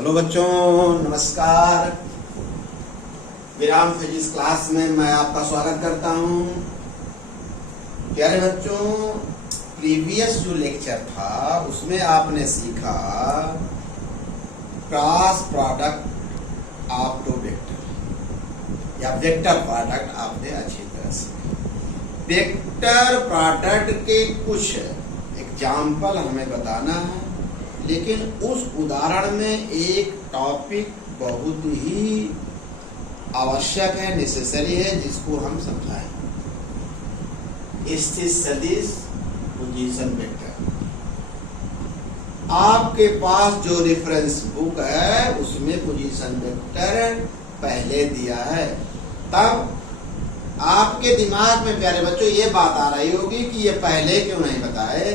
Hello बच्चों, नमस्कार। विराम फिजिक्स क्लास में मैं आपका स्वागत करता हूं। प्यारे बच्चों, प्रीवियस जो लेक्चर था उसमें आपने सीखा क्रॉस प्रोडक्ट ऑफ दो वेक्टर या वेक्टर प्रोडक्ट आपने अच्छी तरह सीखा। वेक्टर प्रोडक्ट के कुछ एग्जाम्पल हमें बताना है, लेकिन उस उदाहरण में एक टॉपिक बहुत ही आवश्यक है, नेसेसरी है, जिसको हम समझाएं। स्थित सदिश पोजीशन वेक्टर। आपके पास जो रेफरेंस बुक है उसमें पोजीशन वेक्टर पहले दिया है। तब आपके दिमाग में प्यारे बच्चों ये बात आ रही होगी कि ये पहले क्यों नहीं बताए,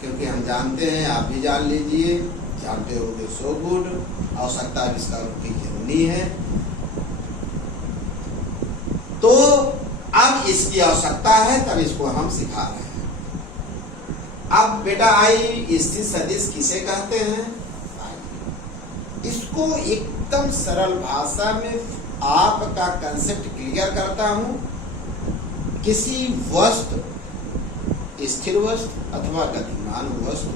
क्योंकि हम जानते हैं, आप भी जान लीजिए, जानते होगे, सो गुड, आवश्यकता इसका की जरूरी है। तो अब इसकी आवश्यकता है, तब इसको हम सिखा रहे हैं। अब बेटा आई स्थित सदिश किसे कहते हैं? इसको एकदम सरल भाषा में आपका कंसेप्ट क्लियर करता हूं। किसी वस्तु, स्थिर वस्तु अथवा गतिमान वस्तु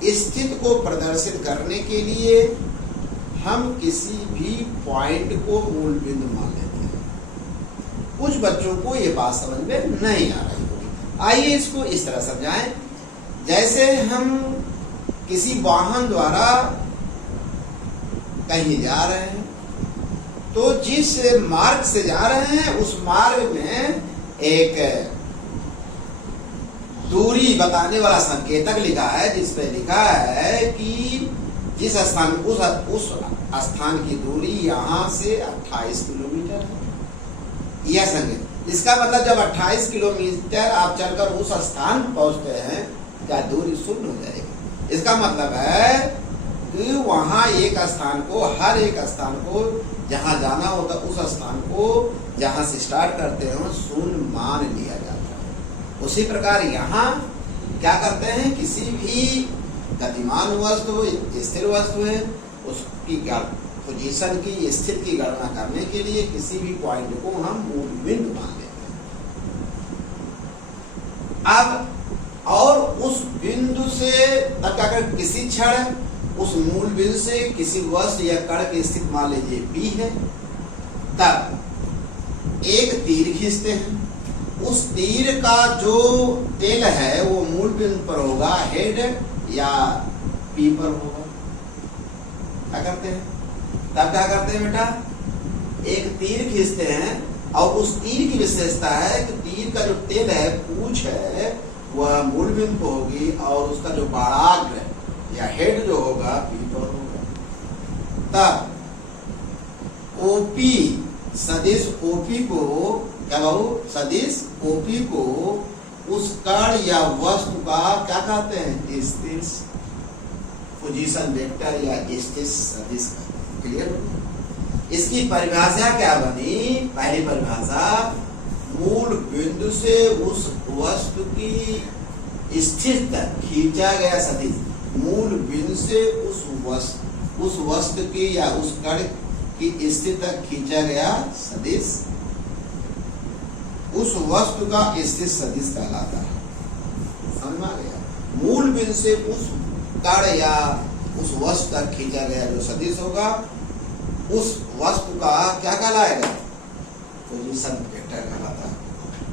की स्थिति को प्रदर्शित करने के लिए हम किसी भी पॉइंट को मूल बिंदु मान लेते हैं। कुछ बच्चों को ये बात समझ में नहीं आ रही होगी। आइए इसको इस तरह समझाएं, जैसे हम किसी वाहन द्वारा कहीं जा रहे हैं, तो जिस मार्ग से जा रहे हैं उस मार्ग में एक दूरी बताने वाला संकेतक लिखा है, जिस पे लिखा है कि जिस स्थान उस स्थान की दूरी यहाँ से 28 किलोमीटर है। यह संकेत, इसका मतलब जब 28 किलोमीटर आप चलकर उस स्थान पहुंचते हैं, क्या दूरी शून्य हो जाएगी। इसका मतलब है कि वहाँ एक स्थान को, हर एक स्थान को जहाँ जाना होता उस स्थान को जहाँ से स्टार्ट करते हैं शून्य मान लिया जाता है। उसी प्रकार यहाँ क्या करते हैं, किसी भी गतिमान वस्तु, स्थिर वस्तु है, उसकी पोजीशन की, स्थिति की गणना करने के लिए किसी भी पॉइंट को हम मूल बिंदु मान लेते हैं। अब और उस बिंदु से तब क्या कर, किसी क्षण उस मूल बिंदु से किसी वस्तु या कण की स्थिति मान लीजिए P है, तब एक तीर खींचते हैं। उस तीर का जो तेल है वो मूल बिंदु पर होगा, हेड या P पर होगा। क्या करते हैं, तब क्या करते हैं बेटा, एक तीर खींचते हैं और उस तीर की विशेषता है कि तीर का जो तेल है, पूंछ है, वह मूल बिंदु पर होगी और उसका जो बाणाग्र या हेड जो होगा P पर होगा। तब OP सदिश OP को क्या बाबू, सदिश OP को उस कण या वस्तु का क्या कहते हैं, स्थिर पोजीशन वेक्टर या स्थिर सदिश। क्लियर? इसकी परिभाषा क्या बनी? पहली परिभाषा, मूल बिंदु से उस वस्तु की स्थिति तक खींचा गया सदिश। मूल बिंदु से उस वस्तु की या उस कण की स्थिति तक खींचा गया सदिश उस वस्तु का स्थिर सदिश कहलाता है। समझ में आ गया? मूल बिंदु से उस कण या उस वस्तु तक खींचा गया जो सदिश होगा, उस वस्तु का क्या कहलाएगा, पोजीशन वेक्टर कहलाता है।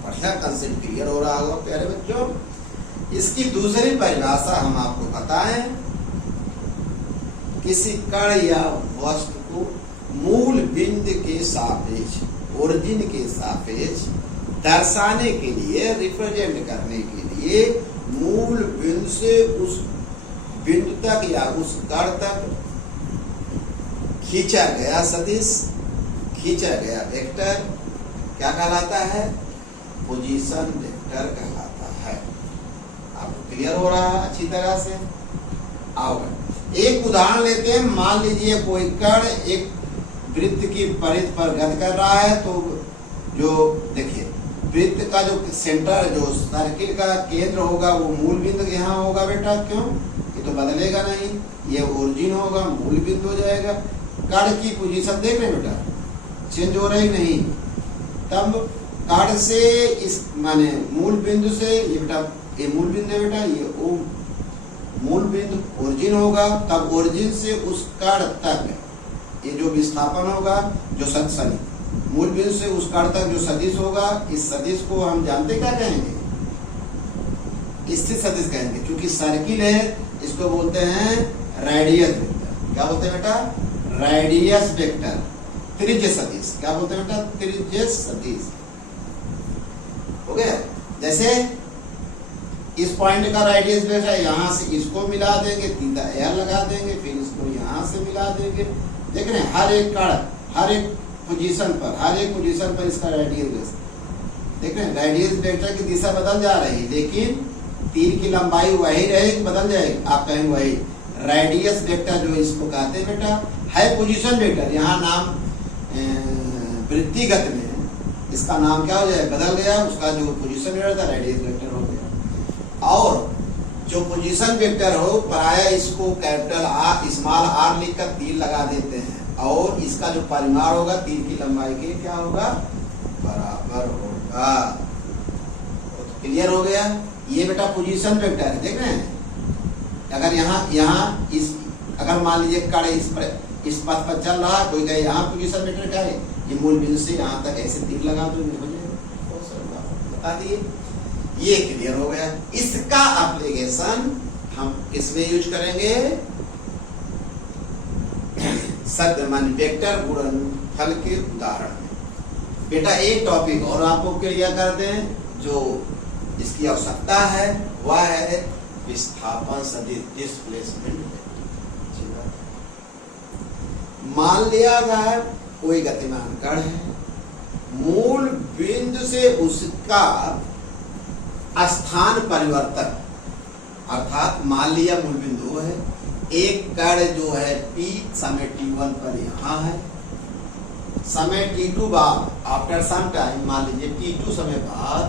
बढ़िया कंसेप्ट क्लियर हो रहा होगा प्यारे बच्चों। इसकी दूसरी परिभाषा हम आपको बताएं, किसी कण या वस्तु को मूल बिंदु के सापेक्ष, ओरिजिन के सापेक्ष दर्शाने के लिए, रिप्रेजेंट करने के लिए मूल बिंदु से उस बिंदु तक या उस कण तक खींचा गया सदिश, खींचा गया वेक्टर क्या कहलाता है, पोजीशन वेक्टर कहलाता है। आपको क्लियर हो रहा है अच्छी तरह से? आओ एक उदाहरण लेते हैं। मान लीजिए कोई कण एक वृत्त की परिधि पर गति कर रहा है, तो जो देखिए वृत्त का जो सेंटर, जो सर्किल का केंद्र होगा, वो मूल बिंदु यहाँ होगा बेटा। क्यों? तो बदलेगा नहीं, ये ओरिजिन होगा, मूल बिंदु हो जाएगा। कण की पोजीशन देख रहे बेटा, चेंज हो रही नहीं। तब कण से इस माने मूल बिंदु से ये बेटा, ये मूल बिंदु है बेटा, ये ओ मूल बिंदु ओरिजिन होगा, तब ओरिजिन से उस कण तक ये जो विस्थापन होगा, जो सदिश मूल बिंदु से उस कण तक जो सदिश होगा, इस सदिश को हम जानते क्या कहेंगे, स्थित सदिश कहेंगे। क्योंकि सर्किल है, इसको बोलते हैं रेडियस वेक्टर। क्या बोलते हैं बेटा, रेडियस वेक्टर। त्रिज्य सदिश, क्या बोलते हैं बेटा, त्रिज्य सदिश। हो गया। जैसे इस पॉइंट का रेडियस बेटा, यहाँ से इसको मिला देंगे, थीटा एल लगा देंगे, फिर इसको यहाँ से मिला देंगे। देख रहे हैं, हर एक कण, हर एक पोजीशन पर इसका रेडियस बेटा, देख रहे हैं, रेडियस वेक्टर की दिशा बदल जा रही है, लेकिन तीर की लंबाई वही रहेगी, बदल जाएगी। आप कहेंगे वही रेडियस वेक्टर जो इसको कहते हैं बेटा, है पोजीशन वेक्टर। यहाँ नाम वृत्तिगत में इसका नाम क्या हो जाए, बदल गया, उसका जो पोजीशन वेक्टर था रेडियस वेक्टर हो गया। और जो पोजीशन वेक्टर हो, प्रायः इसको कैपिटल आर, स्मॉल आर लिखकर तीर लगा देते हैं, और इसका जो परिमाण होगा तीर की लंबाई के क्या होगा, बराबर होगा। क्लियर हो गया। ये बेटा पोजीशन वेक्टर है, देख रहे हैं। अगर यहाँ इस, अगर मान लीजिए कण इस पथ पर चल रहा है, कोई कहे यहाँ पोजीशन वेक्टर क्या है, ये मूल बिंदु से यहाँ तक ऐसे तीर लगा दो, बता दिए। ये क्लियर हो गया। इसका एप्लीकेशन हम किसमें यूज करेंगे, सद मान वेक्टर गुणनफल के उदाहरण में। बेटा एक टॉपिक और आपको क्लियर कर दें, जो इसकी आवश्यकता है वह है विस्थापन सदिश, डिस्प्लेसमेंट। मान लिया जाए कोई गतिमान कण है, मूल बिंदु से उसका स्थान परिवर्तन, अर्थात मान लिया मूल बिंदु है, एक कण जो है P समय t1 पर यहाँ है, समय t2 बाद, आफ्टर सम टाइम, मान लीजिए t2 समय बाद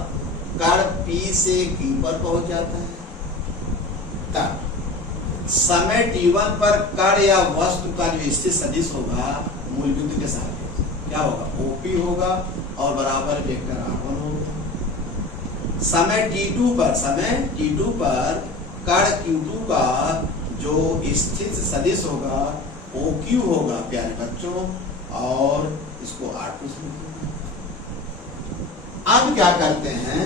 कण P से Q पर पहुंच जाता है। तब समय t1 पर कण या वस्तु का जो स्थित सदिश होगा मूल बिंदु के साथ क्या होगा, OP होगा, और बराबर वेक्टर r1 होगा। समय t2 पर कण Q2 का जो स्थित सदिश होगा OQ होगा प्यारे बच्चों, और इसको R2 से लिखेंगे। अब क्या करते हैं,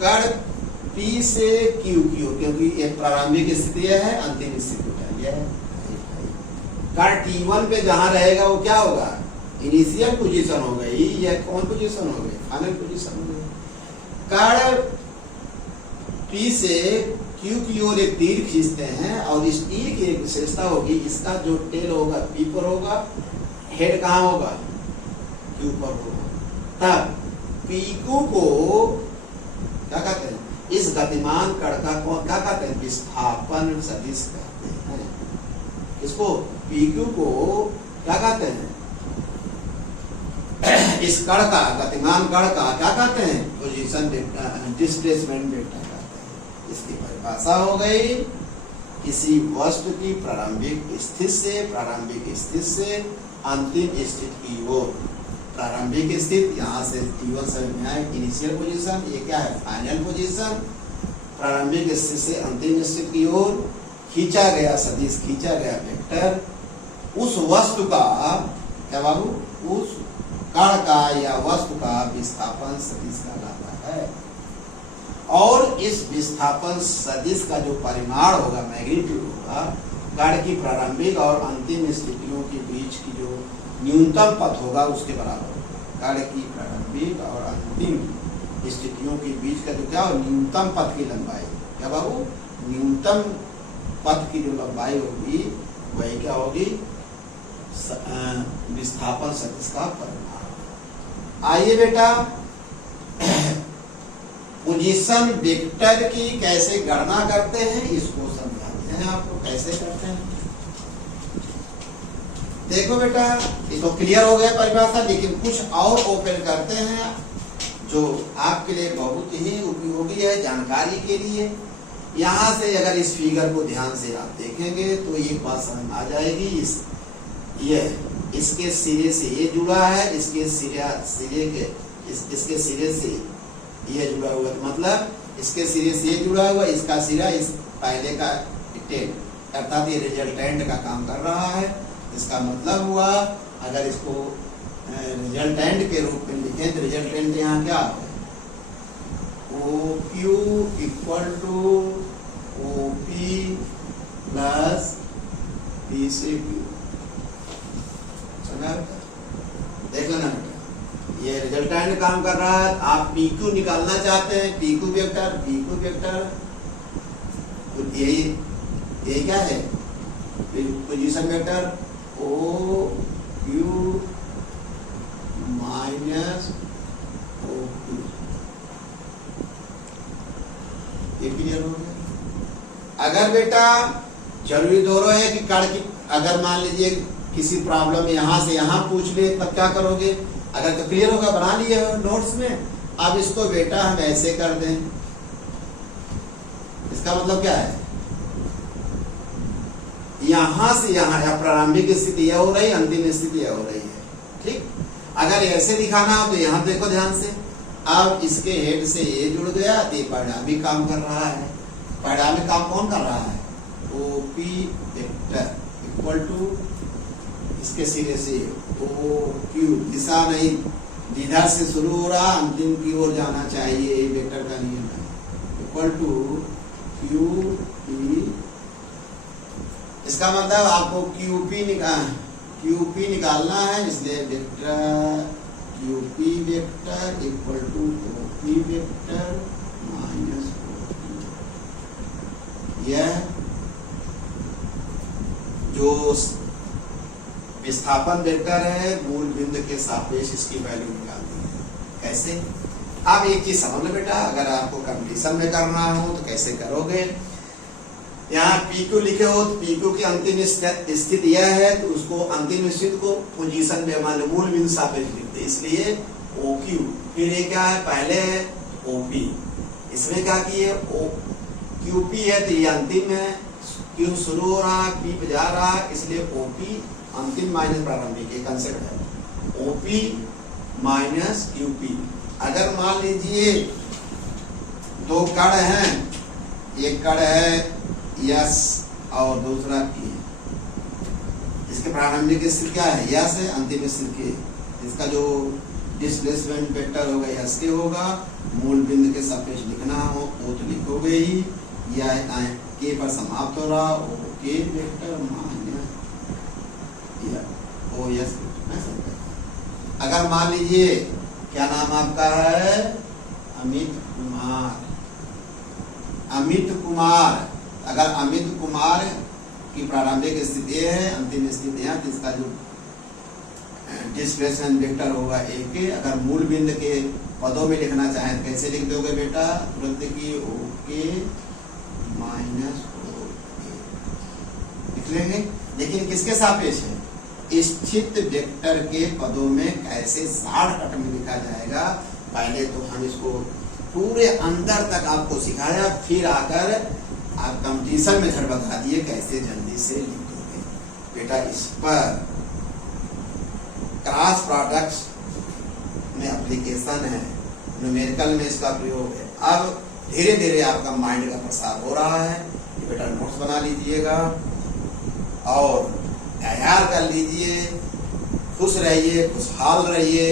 कण P से Q, क्योंकि एक प्रारंभिक स्थिति है, अंतिम स्थिति उठा लिया है। कण T1 पे जहां रहेगा वो क्या होगा, इनिशियल पोजीशन हो गई, या कौन पोजीशन हो गई, फाइनल पोजीशन हो गई। कण P से Q की ओर एक तीर खींचते हैं, और इस तीर की एक विशेषता होगी, इसका जो टेल होगा P पर होगा, हेड कहाँ होगा, Q पर होगा। तब PQ को क्या कहते हैं, इस गतिमान कण का क्या कहते हैं, विस्थापन सदिश कहते हैं। इसको PQ को क्या कहते हैं, इस कण का, गतिमान कण का क्या कहते हैं, पोजीशन डिस्प्लेसमेंट वेक्टर कहते हैं। इसकी परिभाषा हो गई, किसी वस्तु की प्रारंभिक स्थिति से अंतिम स्थिति की ओर। प्रारंभिक स्थिति यहाँ से T1 से इनिशियल पोजीशन, ये क्या है, फाइनल पोजीशन। प्रारंभिक स्थिति से अंतिम स्थिति की ओर खींचा गया सदिश, खींचा गया वेक्टर, उस वस्तु का क्या बाबू, उस कण का या वस्तु का विस्थापन सदिश कहलाता है। और इस विस्थापन सदिश का जो परिमाण होगा, मैग्नीट्यूड होगा, कण की प्रारंभिक और अंतिम स्थितियों के बीच की जो न्यूनतम पथ होगा उसके बराबर होगा। कण की प्रारंभिक और अंतिम स्थितियों के बीच का जो क्या हो, न्यूनतम पथ की लंबाई, क्या बाबू, न्यूनतम पथ की जो लंबाई होगी वही क्या होगी, विस्थापन सदिश का परिमाण। आइए बेटा पोजीशन वेक्टर की कैसे गणना करते हैं इसको समझाते हैं आपको, कैसे करते हैं। देखो बेटा, इसको क्लियर हो गया परिभाषा, लेकिन कुछ और ओपन करते हैं जो आपके लिए बहुत ही उपयोगी है जानकारी के लिए। यहाँ से अगर इस फिगर को ध्यान से आप देखेंगे तो एक बात समझ में आ जाएगी, इसके सिरे से ये जुड़ा है, इसके सिरे से ये जुड़ा हुआ है, मतलब इसके सिरे से ये जुड़ा हुआ, इसका सिरा इस पहले का अर्थात ये रिजल्टेंट का काम कर रहा है। इसका मतलब हुआ अगर इसको रिजल्टेंट के रूप में लिखें तो रिजल्टेंट यहाँ क्या है, OQ equal to OP plus P से Q। देख लेना बेटा, ये रिजल्टेंट काम कर रहा है। आप PQ निकालना चाहते हैं, PQ वेक्टर तो यही क्या है, position vector OQ minus OQ। ये क्लियर हो गया। अगर बेटा जरूरी दोनों है कि कण की, अगर मान लीजिए किसी प्रॉब्लम यहाँ से यहाँ पूछ ले तब क्या करोगे, अगर तो क्लियर होगा बना लिए हो नोट्स में। अब इसको बेटा हम ऐसे कर दें, इसका मतलब क्या है, यहां से यहां या प्रारंभिक स्थिति यह हो रही है, अंतिम स्थिति यह हो रही है, ठीक। अगर ऐसे दिखाना हो तो यहां देखो ध्यान से, अब इसके हेड से ये जुड़ गया तो ये परिणामी काम कर रहा है। परिणामी काम कौन कर रहा है, OP वेक्टर इक्वल टू इसके सिरे से OQ, दिशा नहीं, जिधर से शुरू हो रहा अंतिम की ओर जाना चाहिए, ये वेक्टर का नियम है, इक्वल टू QP। इसका मतलब आपको QP निकालना है, इसलिए vector QP vector equal to OP vector minus OP। यह जो विस्थापन वेक्टर है मूल बिंदु के सापेक्ष इसकी वैल्यू निकालनी है। कैसे, आप एक चीज समझ लो बेटा, अगर आपको कंडीशन में करना हो तो कैसे करोगे। यहाँ PQ लिखे हो तो PQ की अंतिम स्थिति यह है तो उसको अंतिम स्थिति को पोजीशन में मान लो मूल बिंदु सापेक्ष लिखते, इसलिए OQ। फिर ये क्या है, पहले है OP, इसमें क्या किए QP है तो ये अंतिम है, Q शुरू हो रहा है, P पे जा रहा है, इसलिए OP अंतिम माइनस प्रारंभिक, ये कंसेप्ट है OP माइनस QP। अगर मान लीजिए दो कण हैं, एक कण है यस और दूसरा P, इसके प्रारंभिक स्थिति क्या है, यस है, अंतिम स्थिति के, इसका जो डिस्प्लेसमेंट वेक्टर होगा यस के होगा, मूल बिंदु के सापेक्ष लिखना हो वो तो लिखोगे ही, या के पर समाप्त हो रहा OK वेक्टर माइनस OS। अगर मान लीजिए क्या नाम आपका है, अमित कुमार, अगर अमित कुमार की प्रारंभिक स्थिति है, अंतिम स्थिति है, तो इसका जो डिस्प्लेसमेंट वेक्टर होगा AK। अगर मूल बिंदु के पदों में लिखना चाहें तो कैसे लिख दोगे बेटा, तुरंत की OK माइनस OA लिख लेंगे। लेकिन किसके सापेक्ष है, स्थित वेक्टर के पदों में कैसे शॉर्टकट में लिखा जाएगा। पहले तो हम इसको पूरे अंदर तक आपको सिखाया, फिर आकर आप कंपटीशन में झड़ बता दिए कैसे जल्दी से लिख दोगे बेटा। इस पर क्रॉस प्रोडक्ट्स में एप्लीकेशन है, न्यूमेरिकल में इसका प्रयोग है। अब धीरे धीरे आपका माइंड का प्रसार हो रहा है, ये बेटा नोट्स बना लीजिएगा और तैयार कर लीजिए। खुश रहिए, खुशहाल रहिए,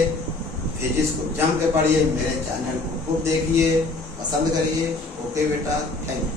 फिजिक्स को जम के पढ़िए, मेरे चैनल को खूब देखिए, पसंद करिए। ओके बेटा, थैंक यू।